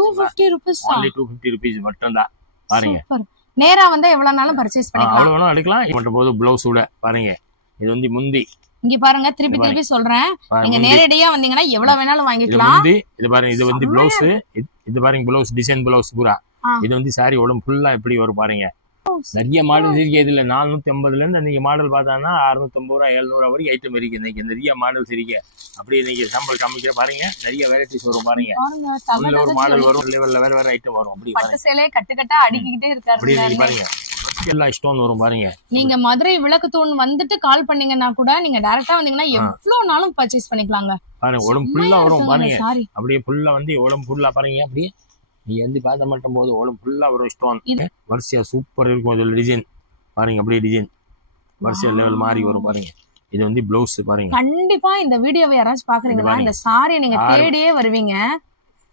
250 rupees only 250 rupees மட்டும் தான் பாருங்க. நேரா வந்தா எவ்வளவு நாளும் பர்ச்சேஸ் பண்ணிக்கலாம். அவ்வளவு வேணா எடுக்கலாம். இது போது ப்ளவுஸ் கூட பாருங்க. இது வந்து முந்தி. இங்க பாருங்க, திருப்பி சொல்றேன், நீங்க நேரடியா வந்தீங்கன்னா எவ்வளவு வேணாலும் வாங்கிக்கலாம். இது பாருங்க, இது வந்து ப்ளவுஸ். இது பாருங்க ப்ளவுஸ், டிசைன் ப்ளவுஸ் பூரா. இது வந்து சாரி உடம்பு ஃபுல்லா எப்படி வரும் பாருங்க. நிறைய மாடல் இருக்கு. இதுல 450 இருந்து நீங்க மாடல் பார்த்தாங்கன்னா 650 ரூபா 700 வரைக்கும் ஐட்டம் இருக்கு. இன்னைக்கு நிறைய மாடல்ஸ் இருக்கு. அப்படியே நீங்க சாம்பிள் காமிக்கிற பாருங்க, நிறைய வெரைட்டிஸ் வரும் பாருங்க. ஒரு மாடல் வரும், லெவல்ல வேற ஐட்டம் வரும். அப்படி பட்டு சேலையே கட்டா அடுக்கிக்கிட்டே இருக்காரு. அப்படியே பாருங்க, எல்லா ஸ்டோன் வரும் பாருங்க. நீங்க மதுரை விளக்கு தூண் வந்துட்டு கால் பண்ணீங்கன்னா கூட நீங்க டைரக்டா வந்தீங்கன்னா எவ்வளவு நாளும் பர்ச்சேஸ் பண்ணிக்கலாங்க. பாருங்க உடம்பு ஃபுல்லா வரும் பாருங்க. அப்படியே ஃபுல்லா வந்து உடம்பு ஃபுல்லா பாருங்க. அப்படியே நீங்க வந்து பார்த்த மட்டும் போது உடம்பு ஃபுல்லா வரும் ஸ்டோன். வரிசையா சூப்பர் இருக்கும். இதுல டிசைன் பாருங்க, அப்படியே டிசைன் வரிசையா லெவல் மாறி வரும் பாருங்க. இது வந்து ப்ளவுஸ் பாருங்க. கண்டிப்பா இந்த வீடியோவை யாராச்சும் பாக்குறீங்கன்னா இந்த சாரி நீங்க தேடியே வருவீங்க.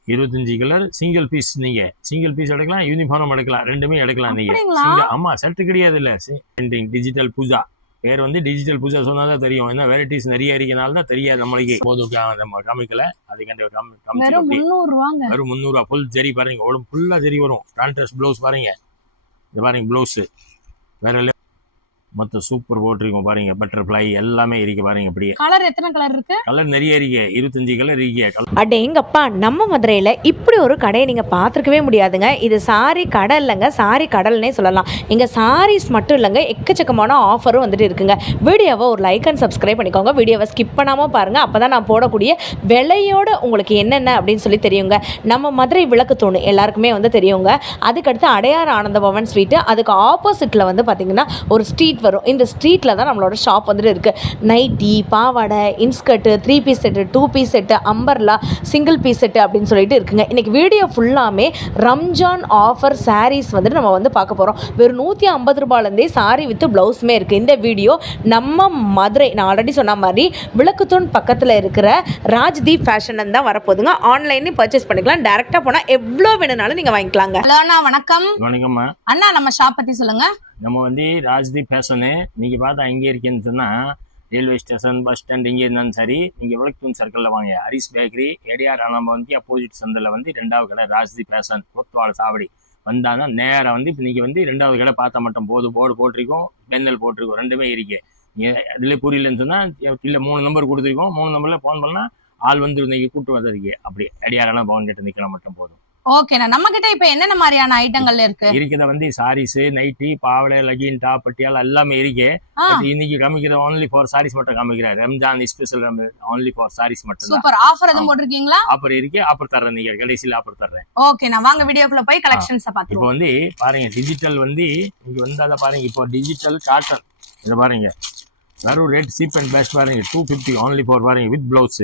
25 கலர் சிங்கிள் பீஸ். நீங்க சிங்கிள் பீஸ் எடுக்கலாம், யூனிஃபார்ம் எடுக்கலாம், ரெண்டுமே எடுக்கலாம் நீங்க. ஆமா, செட் கிடையாது இல்ல. டிஜிட்டல் பூஜா பேர் வந்து டிஜிட்டல் பூஜா சொன்னாதான் தெரியும். என்ன வெரைட்டிஸ் நிறைய இருக்கனால தான் தெரியாது நம்மளுக்கு. போதும் நம்ம காமிக்கல, அதுக்கு வெறும் 300 ரூபாங்க. வெறும் 300 ரூபா. ஃபுல் ஜரி பாருங்க, உடம்பு ஃபுல்லா ஜரி வரும். கான்ட்ராஸ்ட் ப்ளவுஸ் பாருங்க. இது பாருங்க ப்ளவுஸ் வேற மொத்த சூப்பர் போட்டிருக்கோம் பாருங்க. பட்டர்ஃப்ளை எல்லாமே இருக்கு பாருங்க. அப்படியே கலர் எத்தனை கலர் இருக்கு? கலர் நிறைய இருக்கு, 25 கலர் இருக்கு. அடேங்கப்பா, நம்ம மதுரையில இப்படி ஒரு கடையை நீங்க பார்த்துருக்கவே முடியாதுங்க. இது சாரி கடை இல்லைங்க, சாரி கடல்னே சொல்லலாம். இங்க சாரீஸ் மட்டும் இல்லைங்க, எக்கச்சக்கமான ஆஃபரும் வந்துட்டு இருக்குங்க. வீடியோவை ஒரு லைக் அண்ட் சப்ஸ்கிரைப் பண்ணிக்கோங்க. வீடியோவை ஸ்கிப் பண்ணாம பாருங்க, அப்பதான் நான் போடக்கூடிய விலையோட உங்களுக்கு என்னென்ன அப்படின்னு சொல்லி தெரியுங்க. நம்ம மதுரை விளக்கு தூண் எல்லாருக்குமே வந்து தெரியுங்க. அதுக்கடுத்து அடையார் ஆனந்த பவன் ஸ்வீட்டு, அதுக்கு ஆப்போசிட்ல வந்து பாத்தீங்கன்னா ஒரு ஸ்ட்ரீட் வரும். இந்த ஸ்ட்ரீட்ல தான் நம்மளோட ஷாப் வந்துட்டு இருக்கு. நைட்டி, பாவாடை, inskirt, 3 piece set, 2 piece set, umbrella, single piece set அப்படின்னு சொல்லிட்டு இருக்குங்க. இன்னைக்கு வீடியோ ஃபுல்லாமே ரம்ஜான் ஆஃபர் சாரீஸ் வந்துட்டு நம்ம வந்து பார்க்க போறோம். வெறும் 150 ரூபாயிலேருந்தே சாரி வித் பிளவுஸுமே இருக்கு. இந்த வீடியோ நம்ம மதுரை, நான் ஆல்ரெடி சொன்ன மாதிரி விளக்குத்தூண் பக்கத்தில் இருக்கிற ராஜ்தீப் ஃபேஷன் தான் வரப்போகுதுங்க. ஆன்லைன்லேயும் பர்ச்சேஸ் பண்ணிக்கலாம், டைரக்டா போனா எவ்வளோ வேணும்னாலும் நீங்க வாங்கிக்கலாங்க. ஹலோ அண்ணா, வணக்கம். வணக்கம்மா அண்ணா, நம்ம ஷாப் பத்தி சொல்லுங்க. நம்ம வந்து ராஜ்தீப் ஃபேஷனு நீங்கள் பார்த்தா எங்கே இருக்கேன்னு சொன்னால் ரயில்வே ஸ்டேஷன், பஸ் ஸ்டாண்ட் எங்கே இருந்தாலும் சரி, நீங்கள் விளக்குத்தூண் சர்க்கிளில் வாங்க. ஹரிஸ் பேக்கரி, ஏடிஆர் ஆனம்ப வந்து அப்போசிட் சந்தில் வந்து 2வது கடை ராஜ்தீப் ஃபேஷன், கொத்துவாள் சாவடி வந்தாங்கன்னா நேராக வந்து இப்போ நீங்கள் வந்து 2வது கடை பார்த்தா மட்டும் போது போர்டு போட்டிருக்கோம், பென்னல் போட்டிருக்கோம், ரெண்டுமே இருக்கு. இதில் புரியலன்னு சொன்னால் இல்லை 3 நம்பர் கொடுத்துருக்கோம். 3 நம்பரில் ஃபோன் பண்ணால் ஆள் வந்து நீங்கள் கூப்பிட்டு வந்திருக்கு. அப்படி ஏடிஆர் ஆனா பவன் கிட்ட நிற்கலாம் மட்டும் போதும். ஓகேண்ணா, நம்ம கிட்ட இப்ப என்னென்ன மாதிரியான ஐட்டங்கள் இருக்கு? இருக்கிறத வந்து சாரீஸ், நைட்டி, பாவடை, லகின், டாப், பட்டியால் எல்லாமே இருக்கு. இன்னைக்கு காமிக்கிற only for சாரீஸ் மட்டும் காமிக்கிறேன். Ramzan special only for saris மட்டும். சூப்பர். ஆஃபர் எதுவும் போட்டிருக்கீங்களா? ஆஃபர் இருக்கு, ஆஃபர் தர்றேன். நீங்க கடைசியில் ஆஃபர் தர்றேன். ஓகேண்ணா, வாங்க வீடியோக்குள்ள போய் கலெக்ஷன்ஸ் பாத்துருவோம். இப்போ வந்து பாருங்க, டிஜிட்டல் வந்து இங்க வந்தாத பாருங்க. இப்போ டிஜிட்டல் காட்டன் இதை பாருங்க, வெறும் ரேட் சீப் அண்ட் பெஸ்ட் பாருங்க. 250 only for பாருங்க வித் பிளவுஸ்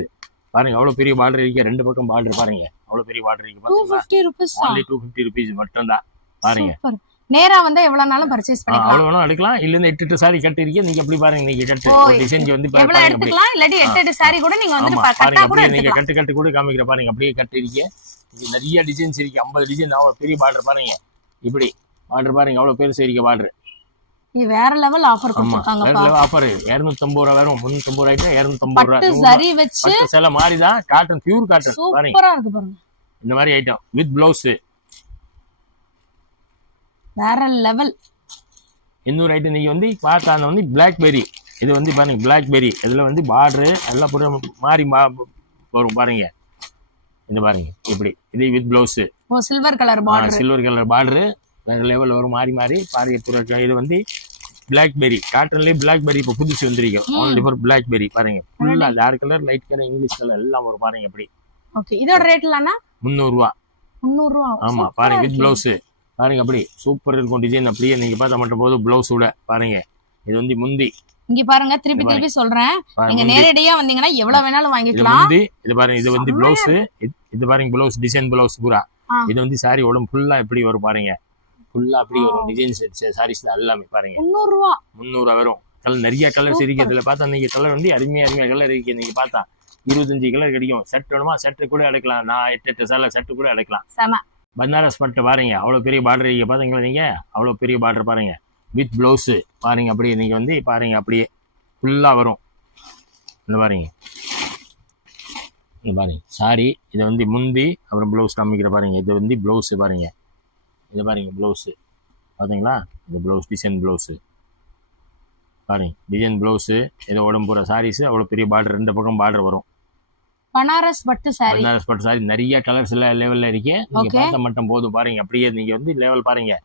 பாருங்க. அவ்வளவு பெரிய பார்டர் இருக்கு, 2 பக்கம் பார்டர் பாருங்க. அவ்வளவு பெரிய பார்டர் இருக்கு. 250 rupees. only 250 rupees மட்டும் தான் பாருங்க. நேரா வந்தா எவ்வளவு நாளும் பர்ச்சேஸ் பண்ணிக்கலாம். அவ்வளவு வேணா எடுக்கலாம். இல்ல இந்த 8 சாரி கட்டி இருக்கீங்க நீங்க அப்படி பாருங்க. நீங்க கட்டு டிசைன் வந்து எவ்வளவு எடுத்துக்கலாம். இல்லடி 8 சாரி கூட நீங்க வந்து கட்டா கூட நீங்க கட்டு கூட காமிக்கிற பாருங்க. அப்படியே கட்டி இருக்கீங்க. இது நிறைய டிசைன்ஸ் இருக்கு. 50 டிசைன். அவ்வளவு பெரிய பார்டர் பாருங்க. இப்படி பார்டர் பாருங்க, அவ்வளவு பெருசு இருக்கு பார்டர். இது வேற லெவல் ஆஃபர் கொடுத்திருக்காங்க. வேற லெவல் ஆஃபர். 250 ரூபாய் வரும். 350 ரூபாய்க்கு 250 ரூபாய். பட்டு சரி வெச்சு பட்டு சேலை மாதிரி தான். காட்டன், பியூர் காட்டன் பாருங்க. சூப்பரா இருக்கு பாருங்க. இந்த மாதிரி ஐட்டம் வித் பிளவுஸ் வேற லெவல். இன்னொரு ஐட்டம் நீங்க வந்து பார்த்தா வந்து பிளாக்பெரி. இது வந்து பாருங்க பிளாக்பெரி. இதுல வந்து பார்டர் எல்லாம் புற மாறி வரும் பாருங்க. இந்த பாருங்க இப்படி. இது with blouse. Oh, silver colour border. Silver colour border வேற லெவல் வரும் மாறி மாறி பாருங்க. இது வந்து பிளாக்பெரி. காட்டன்லயே பிளாக்பெரி இப்போ புதுசு வந்திருக்கோம். only for பிளாக்பெரி பாருங்க. ஃபுல்லா dark colour, light colour, English colour எல்லாம் வரும் பாருங்க. அப்படி. ஓகே, இதோட ரேட்லானா 300 ரூபாய். 300 ரூபாய். ஆமா பாருங்க வித் பிளவுஸ் பாருங்க. அப்படி சூப்பர் இருக்கும் டிசைன். அப்படியே நீங்க பார்த்தா மட்டும் போது பிளவுஸ் கூட பாருங்க. இது வந்து முந்தி. இங்க பாருங்க, திருப்பி சொல்றேன், நீங்க நேரடியா வந்தீங்கன்னா எவ்வளவு வேணாலும் வாங்கிக்கலாம். இது பாருங்க, இது வந்து பிளவுஸ். இது பாருங்க பிளவுஸ், டிசைன் பிளவுஸ் பூரா. இது வந்து சாரி உடம்பு ஃபுல்லா எப்படி வரும் பாருங்க. ஃபுல்லா அப்படி வரும் டிசைன் சாரீஸ் எல்லாமே பாருங்க. 300 ரூபாய். 300 ரூபாய் வரும். கலர் நிறைய கலர்ஸ் இருக்கு. இதுல பார்த்தா நீங்க கலர் வந்து அருமையா கலர் இருக்கு. நீங்க பார்த்தா 25 கலர் கிடைக்கும். செட் வேணுமா செட்டு கூட எடுக்கலாம். நான் 8 சேலை செட்டு கூட எடுக்கலாம். பனாரஸ் பட்டு பாருங்க, அவ்வளவு பெரிய பார்டர் இருக்கு. பாத்தீங்களா நீங்க, அவ்வளவு பெரிய பார்டர் பாருங்க வித் பிளவுஸ் பாருங்க. அப்படியே நீங்க வந்து பாருங்க, அப்படியே ஃபுல்லா வரும். இந்த பாருங்க இது பாருங்க சாரி, இது வந்து முந்தி, அப்புறம் ப்ளவுஸ் காமிக்கிற பாருங்க. இது வந்து ப்ளவுஸு பாருங்க, இது பாருங்க ப்ளவுஸு பார்த்தீங்களா, இது ப்ளவுஸ் டிசைன் ப்ளவுஸு பாருங்க, டிசைன் ப்ளவுஸு. இது உடம்பு பூரா சாரீஸு, அவ்வளோ பெரிய பார்டர், 2 பக்கம் பார்டர் வரும். பனாரஸ் பட்டு சாரி. பனாரஸ் பட்டு சாரி நிறைய கலர்ஸ் எல்லாம் லெவலில் இருக்கு. நீங்கள் பார்த்த மட்டும் போதும் பாருங்க. அப்படியே நீங்கள் வந்து லெவல் பாருங்க,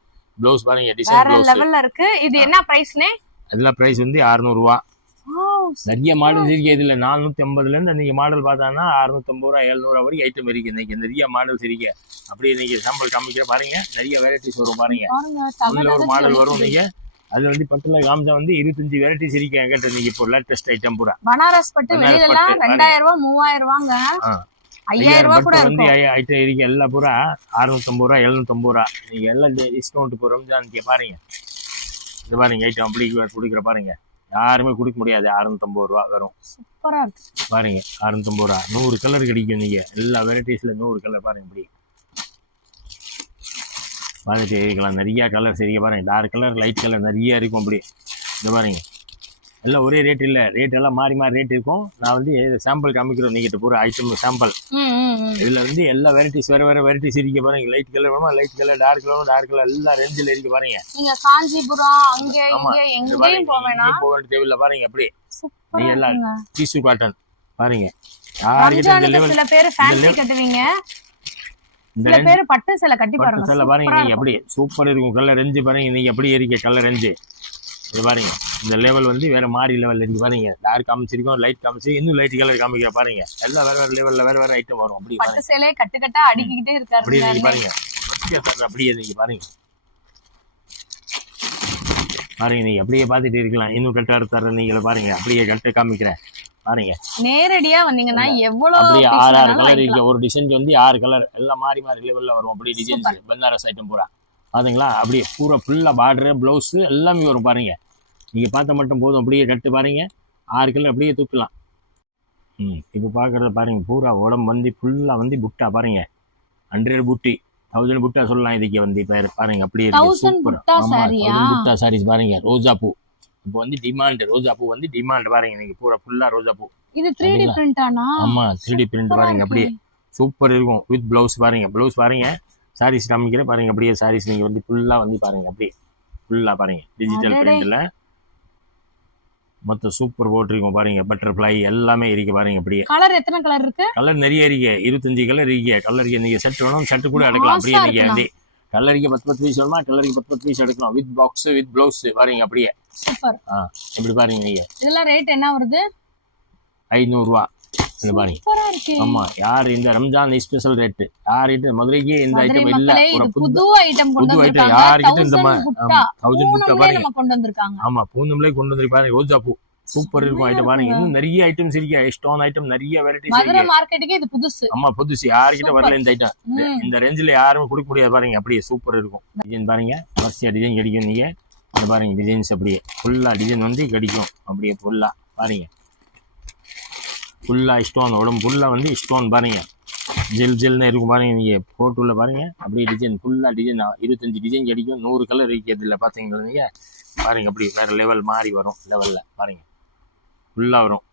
ப்ளவுஸ் பாருங்க, டிசைன் வேற ப்ளவுஸ். லெவல்ல இருக்கு. இது என்ன பிரைஸ்னே? அதெல்லாம் ப்ரைஸ் வந்து 600 ரூபா. நிறைய மாடல்ஸ் இருக்கு. இதுல 450லேருந்து நீங்க மாடல் பார்த்தாங்கன்னா 650 ரூபா 700 வரைக்கும் ஐட்டம் இருக்கு. இன்னைக்கு நிறைய மாடல்ஸ் இருக்கு. அப்படியே இன்னைக்கு சாம்பிள் காமிக்கிற பாருங்க, நிறைய வெரைட்டிஸ் வரும் பாருங்க. அதுல ஒரு மாடல் வரும். நீங்க அது வந்து பட்டுல காமிச்சா வந்து 25 வெரைட்டிஸ் இருக்கு என்கிட்ட. நீங்க இப்போ லேட்டஸ்ட் ஐட்டம் பூரா பனாரஸ் பட்டு வெளியில 2000 ரூபா 3000 ரூபாங்க, 5000 ரூபா கூட வந்து இருக்கும். ஐட்டம் இருக்கு. எல்லாம் பூரா 650 ரூபா 750 ரூபா. நீங்க எல்லாம் டிஸ்கவுண்ட் போறோம் நீங்க பாருங்க. இது பாருங்க ஐட்டம் அப்படி கொடுக்குற பாருங்க, யாருமே கொடுக்க முடியாது. 650 ரூபா வரும். சூப்பரா இருக்கு பாருங்க, 650 ரூபா. 100 கலர் கிடைக்கும். நீங்க எல்லா வெரைட்டிஸ்ல 100 கலர் பாருங்க. இப்படி பார்த்துட்டு இருக்கலாம். நிறைய கலர்ஸ் இருக்கு பாருங்க. டார்க் கலர், லைட் கலர் நிறைய இருக்கும். அப்படி இந்த பாருங்க, எல்லாம் ஒரே ரேட் இல்லை, ரேட் எல்லாம் மாறி மாறி ரேட் இருக்கும். நான் வந்து சாம்பிள் காமிக்கிறோம். நீங்கிட்ட பூரா ஐட்டம் சாம்பிள். இதுல வந்து எல்லா வெரைட்டிஸ் வேற வேற வெரைட்டிஸ் இருக்கு பாருங்க. லைட் கலர் வேணுமா light colour, dark colour dark colour, எல்லா ரேஞ்சில் இருக்கு பாருங்க. நீங்க காஞ்சிபுரம் அங்க இங்க எங்கேயும் போக வேண்டிய தேவையில்லை பாருங்க. அப்படியே சூப்பரா நீங்க எல்லாம் இருக்குங்க. டிஷ்யூ காட்டன் பாருங்க. யார்கிட்ட இந்த லெவல் சில பேர் ஃபேன்சி கட்டுவீங்க, சில பேர் பட்டு சேலை கட்டி பாருங்க. பட்டு சேலை பாருங்க. நீங்க எப்படி சூப்பர் இருக்கும். கலர் ரேஞ்சு பாருங்க. நீங்க எப்படி இருக்க கலர் ரேஞ்சு இது பாருங்க. இந்த லெவல் வந்து வேற மாறி லெவல் இருக்கு பாருங்க. டார்க் காமிச்சிருக்கோம், லைட் காமிச்சு, இன்னும் லைட் கலர் காமிக்கிற பாருங்க. எல்லாம் வேற வேற லெவல்ல வேற வேற ஐட்டம் வரும். அப்படி பட்டு சேலை கட்டு கட்டா அடிக்கிட்டே இருக்காரு. அப்படியே நீங்க பாருங்க, அப்படியே நீங்க பாருங்க பாருங்க. நீங்க அப்படியே பார்த்துட்டு இருக்கலாம். இன்னும் கட்டா தர நீங்க பாருங்க. அப்படியே கட்டு காமிக்கிறேன் பாருங்க. நேரடியா வந்தீங்கன்னா எவ்வளவு அப்படியே 6 கலர் இருக்கு. ஒரு டிசைனுக்கு வந்து 6 கலர், எல்லாம் மாறி மாறி லெவல்ல வரும். அப்படியே டிசைன்ஸ் பனாரஸ் ஐட்டம் பூரா பாத்தீங்களா. அப்படியே பூரா ஃபுல்லா பார்டர், பிளவுஸ் எல்லாமே வரும் பாருங்க. நீங்க பார்த்த மட்டும் போதும். அப்படியே கட்டு பாருங்க, 6 கலர் அப்படியே தூக்கலாம். இப்போ பாக்குறத பாருங்க. பூரா உடம்பு வந்து ஃபுல்லா வந்து புட்டா பாருங்க. 100 புட்டி 1000 புட்டா சொல்லலாம் இதுக்கு வந்து பேர் பாருங்க. அப்படியே புட்டா சாரீஸ் பாருங்க. ரோஜா பூ இப்போ வந்து டிமாண்ட். ரோஜா பூ வந்து டிமாண்ட் பாருங்க. நீங்க பூரா ஃபுல்லா ரோஜா பூ. இது 3D பிரிண்டானா? ஆமா 3D பிரிண்ட் பாருங்க. அப்படியே சூப்பர் இருக்கும். வித் பிளவுஸ் பாருங்க. பிளவுஸ் பாருங்க. சாரீஸ் காமிக்கிற பாருங்க. அப்படியே சாரீஸ் நீங்க வந்து ஃபுல்லா வந்து பாருங்க. அப்படியே ஃபுல்லா பாருங்க. டிஜிட்டல் பிரிண்ட்ல மொத்தம் சூப்பர் போட்டிருக்கோம் பாருங்க. பட்டர்ஃப்ளை எல்லாமே இருக்கு பாருங்க. அப்படியே கலர் எத்தனை கலர் இருக்கு? கலர் நிறைய இருக்கு. 25 கலர் இருக்கு. கலருக்கு நீங்க செட் வேணும், செட் கூட எடுக்கலாம். அப்படியே நீங்க வந்து கலருக்கு 10 பீஸ் வேணுமா, கலருக்கு 10 பீஸ் எடுக்கலாம். வித் பாக்ஸ் வித் பிளவுஸ் பாருங்க. அப்படியே சூப்பர். எப்படி பாருங்க. நீங்க இதெல்லாம் ரேட் என்ன வருது? 500 ரூபா. இது பாருங்க. ஆமா, யார் இந்த ரம்ஜான் ஸ்பெஷல் ரேட் யார்கிட்ட மதுரைக்கு இந்த ஐட்டம் இல்ல. ஒரு புது ஐட்டம் யார்கிட்ட இந்த 1000 புட்டா பாருங்க. கொண்டு வந்திருக்காங்க. ஆமா, பூந்தமலே கொண்டு வந்திருக்காங்க. ரோஜா பூ சூப்பர் இருக்கும் ஐட்டம் பாருங்க. இன்னும் நிறைய ஐட்டம்ஸ் இருக்கு. ஸ்டோன் ஐட்டம் நிறைய வெரைட்டிஸ் இருக்கு. மதுரை மார்க்கெட்டுக்கு இது புதுசு. ஆமா புதுசு. யார்கிட்ட வரல இந்த ஐட்டம். இந்த ரேஞ்சில யாரும் கொடுக்க முடியாது பாருங்க. அப்படியே சூப்பர் இருக்கும். டிசைன் பாருங்க, வரிசையா டிசைன் கிடைக்கும். நீங்க இந்த பாருங்க டிசைன்ஸ் அப்படியே ஃபுல்லா டிசைன் வந்து கிடைக்கும். அப்படியே ஃபுல்லா பாருங்க. ஃபுல்லா ஸ்டோன், உடம்பு ஃபுல்லா வந்து ஸ்டோன் பாருங்க. ஜெல் ஜெல்னு இருக்கும் பாருங்க. நீங்க போட்டுள்ள பாருங்க. அப்படியே டிசைன் ஃபுல்லா டிசைன் 25 டிசைன் கிடைக்கும். 100 கலர் இருக்கிறதுல பாத்தீங்களா நீங்க பாருங்க. அப்படி வேற லெவல் மாறி வரும். லெவல்ல பாருங்க ஃபுல்லா வரும்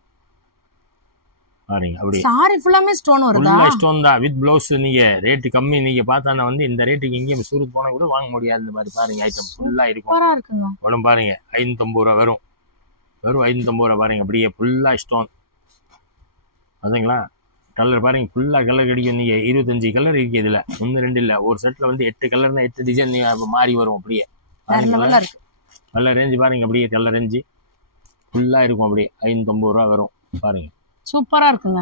பாருங்க. அப்படியே சாரி ஃபுல்லாமே ஸ்டோன் வருதா? ஃபுல்லா ஸ்டோன் தான். With blouse. நீங்க ரேட் கம்மி. நீங்க பார்த்தானா வந்து இந்த ரேட்டுக்கு எங்கேயும் சூரத் போனா கூட வாங்க முடியாது. இந்த மாதிரி பாருங்க ஐட்டம் ஃபுல்லா இருக்கும். உடம்பு பாருங்க 550 ரூபா வரும். வெறும் 550 ரூபா பாருங்க. அப்படியே ஃபுல்லா ஸ்டோன் அதுங்களா. கலர் பாருங்க ஃபுல்லா கலர் கிடைக்கும். நீங்க 25 கலர் இருக்கு. இதுல 1 2 இல்ல, ஒரு செட்ல வந்து 8 கலர்னா 8 டிசைன் மாறி வரும். அப்படியே கலர் ரேஞ்சு பாருங்க. அப்படியே கலர் ரேஞ்சு ஃபுல்லா இருக்கும். அப்படியே 550 ரூபா வரும் பாருங்க. சூப்பரா இருக்குங்க.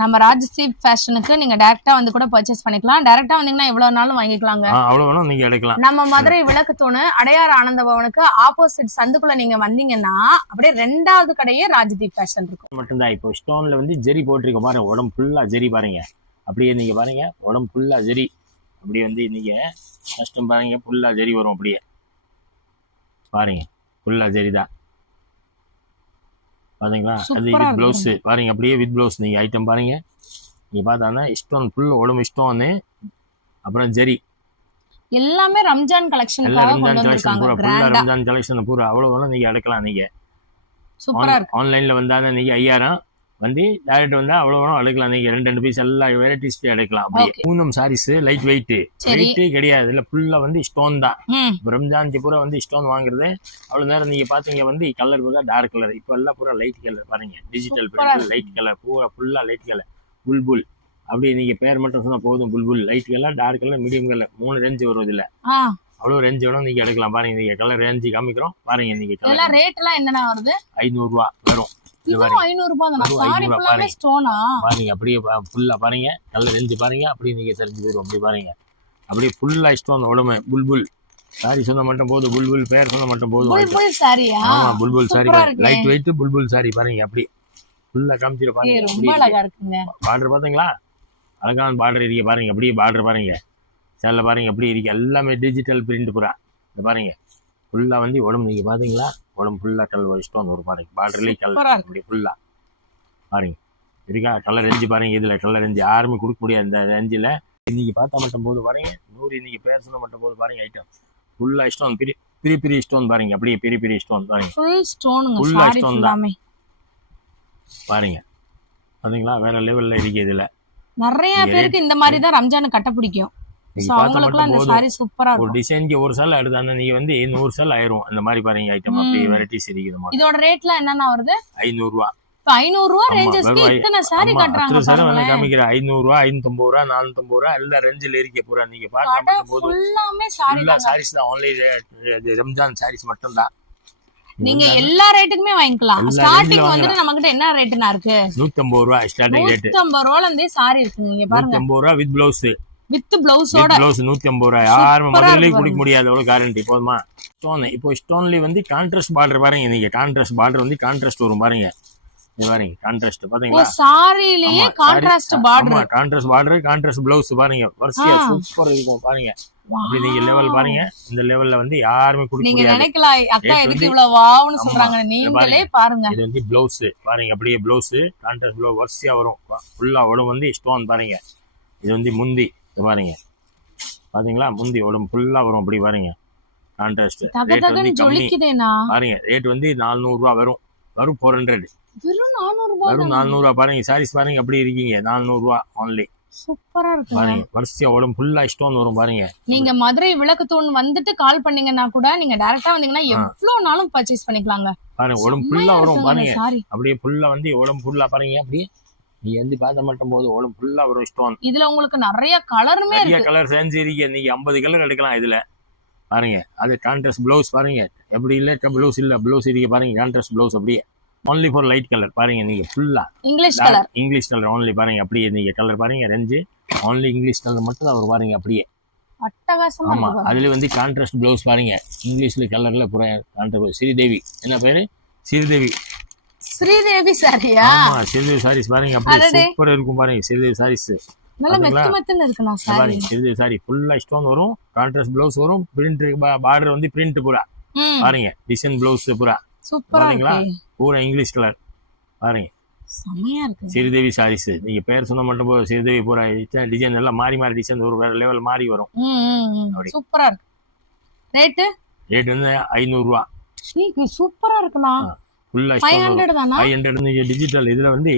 நம்ம ராஜஸ்ரீ ஃபேஷனுக்கு நீங்க டைரக்டா வந்து கூட பர்ச்சேஸ் பண்ணிக்கலாம். டைரக்டா வந்தீங்கன்னா எவ்வளவு நாளும் வாங்கிக்கலாங்க. அவ்வளவு வேணும் நீங்க எடுக்கலாம். நம்ம மதுரை விளக்கு தூணு அடையார் ஆனந்த பவனுக்கு ஆப்போசிட் சந்துக்குள்ள நீங்க வந்தீங்கன்னா அப்படியே 2வது கடையே ராஜதீப் ஃபேஷன் இருக்கும். மட்டும்தான். இப்போ ஸ்டோன்ல வந்து ஜெரி போட்டிருக்க பாருங்க. உடம்பு ஃபுல்லா ஜெரி பாருங்க. அப்படியே நீங்க பாருங்க உடம்பு ஃபுல்லா ஜெரி. அப்படியே வந்து நீங்க கஷ்டம் பாருங்க. ஃபுல்லா ஜெரி வரும். அப்படியே பாருங்க ஃபுல்லா ஜெரி தான் பாத்தீங்களா. அது வித் பிளவுஸ் பாருங்க. அப்படியே வித் பிளவுஸ் நீங்க ஐட்டம் பாருங்க. நீங்க பார்த்தானா ஸ்டோன் ஃபுல் உடம்பு ஸ்டோனு, அப்புறம் ஜெரி எல்லாமே ரம்ஜான் கலெக்ஷனுக்காக கொண்டு வந்திருக்காங்க. ஃபுல்லா ரம்ஜான் கலெக்ஷன் பூரா அவ்வளவு வேணும் நீங்க எடுக்கலாம். நீங்க சூப்பரா இருக்கு. ஆன்லைன்ல வந்தானே நீங்க 5000, வந்து டேரக்ட் வந்தா அவ்வளவு எடுக்கலாம். நீங்க ரெண்டு பீஸ் எல்லா வெரைட்டிஸ் எடுக்கலாம். அப்படியே பூனம் சாரீஸ் லைட் வெயிட் கிடையாது, இல்ல ஃபுல்லா வந்து ஸ்டோன் தான். ரம்ஜான் பூரா வந்து ஸ்டோன் வாங்குறது அவ்வளவு நேரம் நீங்க பாத்தீங்க வந்து கலர் பூரா டார்க் கலர், இப்ப எல்லாம் பூரா லைட் கலர் பாருங்க. டிஜிட்டல் பிரிண்ட் லைட் கலர் பூரா ஃபுல்லா லைட் கலர். புல்புல் அப்படி நீங்க பேர் மட்டும் சொன்னா போதும். Bulbul light colour, dark colour, medium colour 3 range வரும். இதுல அவ்வளவு ரேஞ்ச் வேணும் நீங்க எடுக்கலாம். பாருங்க நீங்க கலர் ரேஞ்ச் காமிக்கிறோம் பாருங்க. நீங்க இதெல்லாம் ரேட் எல்லாம் என்னன்னா வருது? 500 ரூபாய் வரும். இதுவும் 500 ரூபாய் தானா? சாரி ஃபுல்லாவே ஸ்டோனா? பாருங்க அப்படியே ஃபுல்லா பாருங்க கலர் ரேஞ்ச் பாருங்க. அப்படியே நீங்க தெரிஞ்சு போயிடும். அப்படி பாருங்க அப்படியே ஃபுல்லா ஸ்டோன் உடம்பு. புல்புல் சாரி சொன்ன மட்டும் போதும். புல்புல் பேர் சொன்ன மட்டும் போதும். புல்புல் சாரியா? ஆமா Bulbul sorry light weight Bulbul sorry பாருங்க. அப்படி ஃபுல்லா காமிச்சிட்டு பாருங்க. ரொம்ப அழகா இருக்குங்க. பார்டர் பாத்தீங்களா? அழகான பார்டர் இருக்கு பாருங்க. அப்படியே பார்டர் பாருங்க. சேல பாருங்க அப்படி இருக்கு. எல்லாமே டிஜிட்டல் பிரிண்ட் பூரா. இந்த பாருங்க ஃபுல்லா வந்து உடம்பு நீங்க பாத்தீங்களா? உடம்பு ஃபுல்லா கலர் ஸ்டோன் ஒரு பாருங்க. பார்டர்லயே கலர் அப்படி ஃபுல்லா பாருங்க இருக்கா. கலர் ரேஞ்சு பாருங்க. இதுல கலர் ரேஞ்சு யாருமே கொடுக்க முடியாது. இந்த ரேஞ்சில் இன்னைக்கு பார்த்தா மட்டும் போது பாருங்க. 100 இன்னைக்கு பேர் சொன்ன மட்டும் போது பாருங்க. ஐட்டம் ஃபுல்லா ஸ்டோன், பெரிய பெரிய ஸ்டோன் பாருங்க. அப்படியே பெரிய ஸ்டோன் பாருங்க. ஃபுல்லா ஸ்டோன் தான் பாருங்க. பாத்தீங்களா? வேற லெவல்ல இருக்கு. இதுல நிறைய பேருக்கு இந்த மாதிரி தான் ரம்ஜான் கட்ட பிடிக்கும். ஒரு டிசைனுக்கு ஒரு சேல் எடுத்தாங்க நீங்க வந்து 100 சேல் ஆயிரும். அந்த மாதிரி பாருங்க ஐட்டம் அப்படியே வெரைட்டிஸ் இருக்குது. இதோட ரேட்ல என்னன்னா வருது? 500 ரூபாய். 500 ரூபாய் ரேஞ்சஸ்க்கு இத்தனை சாரி காட்றாங்க பாருங்க. காமிக்கிற 500 ரூபாய், 550 ரூபாய், 450 ரூபாய் எல்லா ரேஞ்சில இருக்கே பூரா. நீங்க பாக்க போது ஃபுல்லாமே சாரி தான். சாரீஸ் தான். only ரம்ஜான் சாரீஸ் மட்டும் தான். நீங்க எல்லா ரேட்டுக்குமே வாங்கிக்கலாம். ஸ்டார்டிங் வந்து நம்மகிட்ட என்ன ரேட்னா இருக்கு? 150 ரூபாய் ஸ்டார்டிங் ரேட். 150 ரூபாயில இருந்தே சாரி இருக்குங்க. இங்க பாருங்க 150 ரூபாய் வித் ப்ளவுஸ். வித் ப்ளவுஸோட ப்ளவுஸ் 150 ரூபாய். யாரும் முதல்லயே குடிக்க முடியாது. அவ்வளவு கேரண்டி போதுமா? ஸ்டோன் இப்போ ஸ்டோன்ல வந்து கான்ட்ராஸ்ட் பார்டர் பாருங்க. நீங்க கான்ட்ராஸ்ட் பார்டர் வந்து கான்ட்ராஸ்ட் வரும் பாருங்க. இது பாருங்க கான்ட்ராஸ்ட் பாத்தீங்களா? சாரிலயே கான்ட்ராஸ்ட் பார்டர். ஆமா கான்ட்ராஸ்ட் பார்டர், கான்ட்ராஸ்ட் ப்ளவுஸ் பாருங்க. வரிசையா சூப்பரா இருக்கும் பாருங்க. அப்படி நீங்க லெவல் பாருங்க. இந்த லெவல்ல வந்து யாருமே குடிக்க முடியாது. நீங்க நினைக்கலாம் அக்கா எதுக்கு இவ்வளவு வாவ்னு சொல்றாங்க. நீங்களே பாருங்க. இது வந்து ப்ளவுஸ் பாருங்க. அப்படியே ப்ளவுஸ் கான்ட்ராஸ்ட் ப்ளவுஸ் வரிசையா வரும். ஃபுல்லா உடம்பு வந்து ஸ்டோன் பாருங்க. இது வந்து முந்தி பாருங்க. பாத்தீங்களா? முந்தி உடம்பு ஃபுல்லா வரும். அப்படி பாருங்க கான்ட்ராஸ்ட். ரேட் வந்து கம்மி பாருங்க. ரேட் வந்து 400 ரூபாய் வரும். 400. வெறும் 400 ரூபாய். வெறும் 400 ரூபாய் பாருங்க. சாரீஸ் பாருங்க அப்படி இருக்கீங்க. 400 ரூபாய் only. சூப்பரா இருக்கு பாருங்க. வரிசையா உடம்பு ஃபுல்லா ஸ்டோன் வரும் பாருங்க. நீங்க மதுரை விளக்கு தூண் வந்துட்டு கால் பண்ணீங்கன்னா கூட நீங்க டைரக்டா வந்தீங்கன்னா எவ்வளவு நாளும் பர்ச்சேஸ் பண்ணிக்கலாங்க. பாருங்க உடம்பு ஃபுல்லா வரும் பாருங்க. அப்படியே ஃபுல்லா வந்து உடம்பு ஃபுல்லா பாருங்க. அப்படியே நீ வந்து பார்த்த மட்டும் போது உடம்பு ஃபுல்லா வரும் ஸ்டோன். இதுல உங்களுக்கு நிறைய கலருமே இருக்கு. நிறைய கலர் செஞ்சு இருக்கு. நீங்க 50 கலர் எடுக்கலாம் இதுல பாருங்க. அது கான்ட்ராஸ்ட் ப்ளவுஸ் பாருங்க. எப்படி இல்ல ப்ளவுஸ் இல்ல ப்ளவுஸ் இருக்கு பாருங்க. கான்ட்ராஸ்ட் ப்ளவுஸ் அப்படியே only for லைட் கலர் பாருங்க. நீங்க ஃபுல்லா இங்கிலீஷ் கலர் only பாருங்க. அப்படியே நீங்க கலர் பாருங்க. ரேஞ்சு only இங்கிலீஷ் கலர் மட்டும் தான் வரும் பாருங்க. அப்படியே அட்டகாசமா. ஆமா அதுல வந்து கான்ட்ராஸ்ட் ப்ளவுஸ் பாருங்க. இங்கிலீஷ்ல கலர்ல பூரா கான்ட்ராஸ்ட். ஸ்ரீதேவி என்ன பேரு? ஸ்ரீதேவி சாரியா? ஆமா ஸ்ரீதேவி சாரீஸ் பாருங்க. அப்படியே சூப்பரா இருக்கும் பாருங்க. ஸ்ரீதேவி சாரீஸ் நல்ல மெத்தமெத்தன இருக்குனா சாரி. ஸ்ரீதேவி சாரி ஃபுல்லா ஸ்டோன் வரும். கான்ட்ராஸ்ட் ப்ளவுஸ் வரும். பிரிண்ட் பார்டர் வந்து பிரிண்ட் பூரா பாருங்க. டிசைன் ப்ளவுஸ் பூரா சூப்பரா இருக்கு. பூரா இங்கிலீஷ் கலர் பாருங்க. செமையா இருக்கு. ஸ்ரீதேவி சாரீஸ் நீங்க பேர் சொன்ன மட்டும் போதும். ஸ்ரீதேவி பூரா டிசைன் எல்லாம் மாறி டிசைன் ஒரு வேற லெவல் மாறி வரும். சூப்பரா இருக்கு. ரேட் வந்து 500 ரூபாய். நீங்க சூப்பரா இருக்குனா. ஃபுல்லா 500 தானா? 500 நீங்க டிஜிட்டல். இதுல வந்து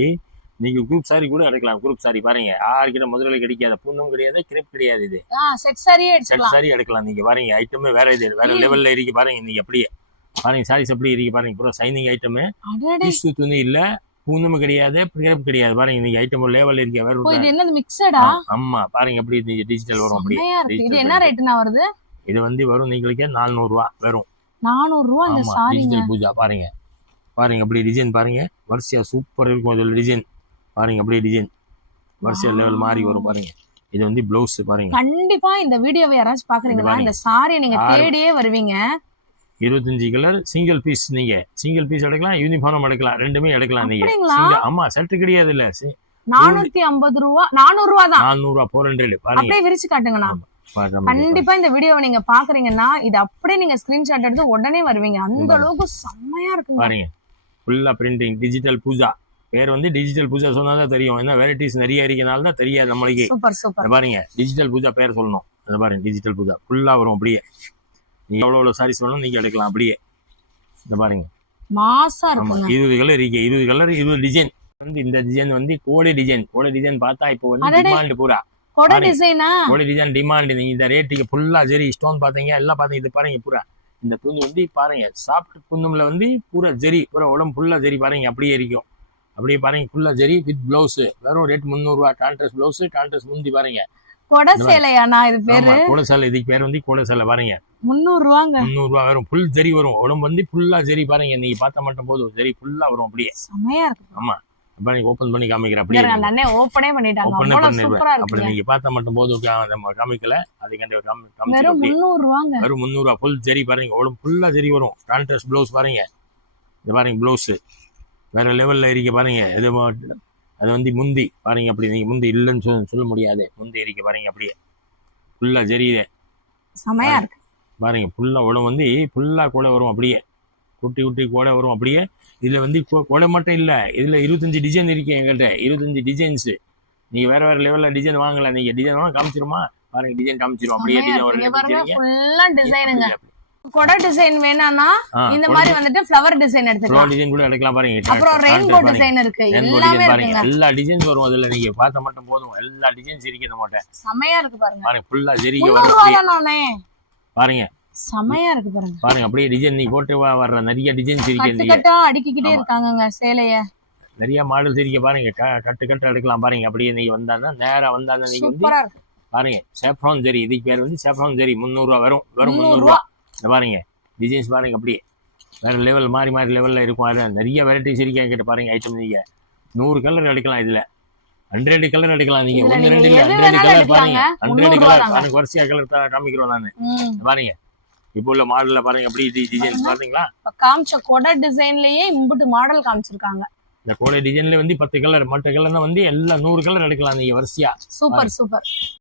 நீங்க குரூப் சாரி கூட எடுக்கலாம். குரூப் சாரி பாருங்க. யாருக்கிட்ட முதல்ல கிடைக்காத பூந்தும் கிடையாது, கிரேப் கிடையாது. இது செட் சாரியே எடுக்கலாம். செட் சாரி எடுக்கலாம். நீங்க பாருங்க ஐட்டமே வேற இது வேற லெவல்ல இருக்கு பாருங்க. நீங்க அப்படியே பாருங்க சாரீஸ் எப்படி இருக்கு பாருங்க. பூரா சைனிங் ஐட்டமே. டிஷ்யூ துணி இல்ல, பூந்தும் கிடையாது, கிரேப் கிடையாது. பாருங்க நீங்க ஐட்டம் ஒரு லெவல் இருக்கு. வேற இது என்னது மிக்ஸடா? ஆமா பாருங்க அப்படி டிஜிட்டல் வரும். அப்படியே இது என்ன ரேட்னா வருது? இது வந்து வரும் நீங்களுக்கு 400 ரூபாய் வரும். 400 ரூபாய் இந்த சாரி. டிஜிட்டல் பூஜா பாருங்க. பாருங்க அப்படி டிசைன் பாருங்க. வரிசையா சூப்பர் இருக்கும். இதுல டிசைன் பாருங்க. அப்படியே டிசைன் வரிசையா லெவல் மாறி வரும் பாருங்க. இது வந்து ப்ளவுஸ் பாருங்க. கண்டிப்பா இந்த வீடியோவை யாராச்சும் பாக்குறீங்கன்னா இந்த சாரியை நீங்க தேடியே வருவீங்க. 25 கலர் சிங்கிள் பீஸ். நீங்க சிங்கிள் பீஸ் எடுக்கலாம், யூனிஃபார்ம் எடுக்கலாம், ரெண்டுமே எடுக்கலாம். நீங்க ஆமா செட் கிடையாது இல்ல. 450 ரூபாய் 400 ரூபாய் தான். 400 ரூபாய் 400 பாருங்க. அப்படியே விரிச்சு காட்டுங்கண்ணா. கண்டிப்பா இந்த வீடியோவை நீங்க பாக்குறீங்கன்னா இது அப்படியே நீங்க ஸ்கிரீன்ஷாட் எடுத்து உடனே வருவீங்க. அந்த அளவுக்கு செம்மையா இருக்கு பாருங்க. ஃபுல்லா பிரிண்டிங் டிஜிட்டல் பூஜா. பேர் வந்து டிஜிட்டல் பூஜா சொன்னாதான் தெரியும். ஏன்னா வெரைட்டிஸ் நிறைய இருக்கனால தான் தெரியாது நம்மளுக்கு. சூப்பர் பாருங்க டிஜிட்டல் பூஜா பேர் சொல்லணும். அதை பாருங்க டிஜிட்டல் பூஜா ஃபுல்லா வரும். அப்படியே நீங்க எவ்வளவு சாரீஸ் வேணும் நீங்க எடுக்கலாம். அப்படியே இந்த பாருங்க மாசா இருக்கும். 20 கலர் இருக்கு. 20 கலர் 20 டிசைன் வந்து இந்த டிசைன் வந்து கோடை டிசைன் பார்த்தா இப்போ வந்து அடடே. டிமாண்ட் பூரா கொடை டிசைனா? கோடை டிசைன் டிமாண்ட். நீங்க இந்த ரேட்டுக்கு ஃபுல்லா ஜெரி ஸ்டோன் பாத்தீங்க எல்லாம் பாத்தீங்க. இது பாருங்க பூரா இந்த துணி வந்து பாருங்க சாஃப்ட் குந்தம்ல வந்து பூரா ஜெரி பூரா உடம்பு ஃபுல்லா ஜெரி பாருங்க அப்படியே இருக்கும். அப்படியே பாருங்க ஃபுல்லா ஜெரி வித் பிளவுஸ் வெறும் ரேட் 300 ரூபா. கான்ட்ராஸ்ட் பிளவுஸ் கான்ட்ராஸ்ட் முந்தி பாருங்க. கொடை சேலையாண்ணா இது பேரு? கோடை சேலை, இதுக்கு பேர் வந்து கோடை சேலை பாருங்க. 300 ரூபாங்க. 300 ரூபா வரும். ஃபுல் ஜெரி வரும். உடம்பு வந்து ஃபுல்லா ஜெரி பாருங்க. நீங்க பார்த்தா மட்டும் போதும் ஜெரி ஃபுல்லா வரும் அப்படியே. செமையா இருக்கு. ஆமா பாருங்க ஓபன் பண்ணி காமிக்கிறேன். அப்படியே அந்த அண்ணே ஓபனே பண்ணிட்டாங்க. ஓபன் அவ்வளவு பண்ணி சூப்பரா அப்படி இருக்கு. நீங்க பார்த்தா மட்டும் போதும். நம்ம காமிக்கல அதுக்காண்டி வெறும் 300 ரூபாங்க. வெறும் 300 ரூபா. ஃபுல் ஜெரி பாருங்க. உடம்பு ஃபுல்லா ஜெரி வரும். கான்ட்ராஸ்ட் பிளவுஸ் பாருங்க. இது பாருங்க பிளவுஸ் வேற லெவல்ல இருக்கு பாருங்க. அது வந்து முந்தி பாருங்க. அப்படி நீங்க முந்தி இல்லைன்னு சொல்ல முடியாது. முந்தி இருக்கு பாருங்க. அப்படியே ஃபுல்லா ஜெரி செமையா இருக்கு பாருங்க. ஃபுல்லா உடம்பு வந்து ஃபுல்லா கூட வரும். அப்படியே குட்டி குட்டி கூட வரும். அப்படியே இதுல வந்து கொடை மட்டும் இல்ல, இதுல 25 டிசைன் இருக்கு எங்கள்கிட்ட. 25 டிசைன்ஸ். நீங்க வேற வேற லெவல்ல டிசைன் வாங்கலாம். நீங்க டிசைன் வேணா காமிச்சிருமா பாருங்க. டிசைன் காமிச்சிரும். அப்படியே டிசைன் ஒரு ஃபுல்லா டிசைனுங்க. கொடை டிசைன் வேணாம்னா இந்த மாதிரி வந்துட்டு ஃப்ளவர் டிசைன் எடுத்துக்கலாம். டிசைன் கூட எடுக்கலாம் பாருங்க. அப்புறம் ரெயின்போ டிசைன் இருக்கு. எல்லாமே இருக்குங்க. எல்லா டிசைன்ஸ் வரும் அதுல. நீங்க பார்த்தா மட்டும் போதும். எல்லா டிசைன்ஸ் இருக்கு இந்த மாட்ட. செமையா இருக்கு பாருங்க. பாருங்க ஃபுல்லா ஜெரி 300 ரூபாய் தானே பாருங்க. செமையா இருக்கு பாருங்க. பாருங்க அப்படியே டிசைன் நீ போட்டு வர்ற நிறைய டிசைன்ஸ் இருக்கு. கட்டு கட்டா அடுக்கிக்கிட்டே இருக்காங்கங்க சேலைய. நிறைய மாடல்ஸ் இருக்கு பாருங்க. கட்டு கட்டு எடுக்கலாம் பாருங்க. அப்படியே நீங்க வந்தாங்கன்னா நேரா வந்தாங்கன்னா நீங்க வந்து சூப்பரா இருக்கு பாருங்க. சேஃப்ரான் ஜெரி, இதுக்கு பேர் வந்து சேஃப்ரான் ஜெரி. 300 ரூபா வரும். வெறும் 300 ரூபா. பாருங்க டிசைன்ஸ் பாருங்க. அப்படியே வேற லெவல் மாறி மாறி லெவல்ல இருக்கும். அது நிறைய வெரைட்டிஸ் இருக்கு என்கிட்ட பாருங்க. ஐட்டம் நீங்க 100 கலர் எடுக்கலாம். இதுல 100 கலர் எடுக்கலாம். நீங்க 1 2 இல்ல 100 கலர் பாருங்க. 100 கலர் பாருங்க. வரிசையா கலர் காமிக்கிறோம் நானு. பாருங்க இப்போ உள்ள மாடல்ல பாருங்க. அப்படி டிசைன்ஸ் பாத்தீங்களா? காமிச்ச கொடை டிசைன்லயே இம்புட்டு மாடல் காமிச்சிருக்காங்க. இந்த கோடை டிசைன்ல வந்து 10 கலர் மற்ற கலர்னா வந்து எல்லாம் 100 கலர் எடுக்கலாம் நீங்க வரிசையா. Super super.